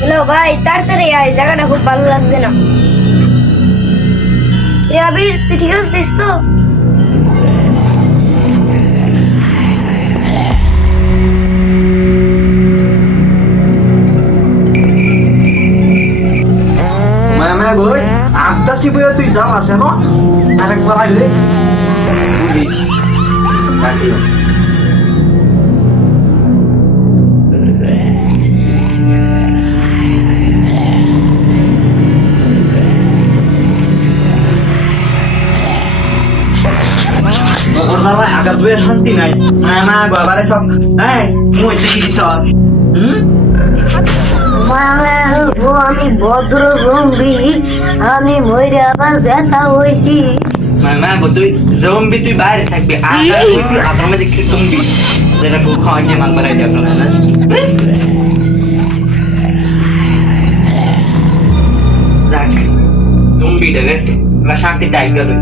Hello ভাই, তাড়াতাড়ি আয়, জায়গাটা খুব ভালো লাগছে না। এ আবির, তুই ঠিক আছিস তো? তুই যাম আছে দ্বারা আঘাত বইয়া শান্তি নাই। মায়া মায়া বাবারে সব হ্যাঁ মুই দেখি দিছস হুম? আমি ভদ্র জম্বি আমি মরে আবার দেখা হয়েছি মামা গো তুই জম্বি তুই বাইরে থাকবি। আর কইছি আপনার মধ্যে কি জম্বি? যেটা খুব খাওয়া গিয়ে মাং বাড়াই যাবে না? যাক জম্বি গেছে। এবার শান্তি টাইট করে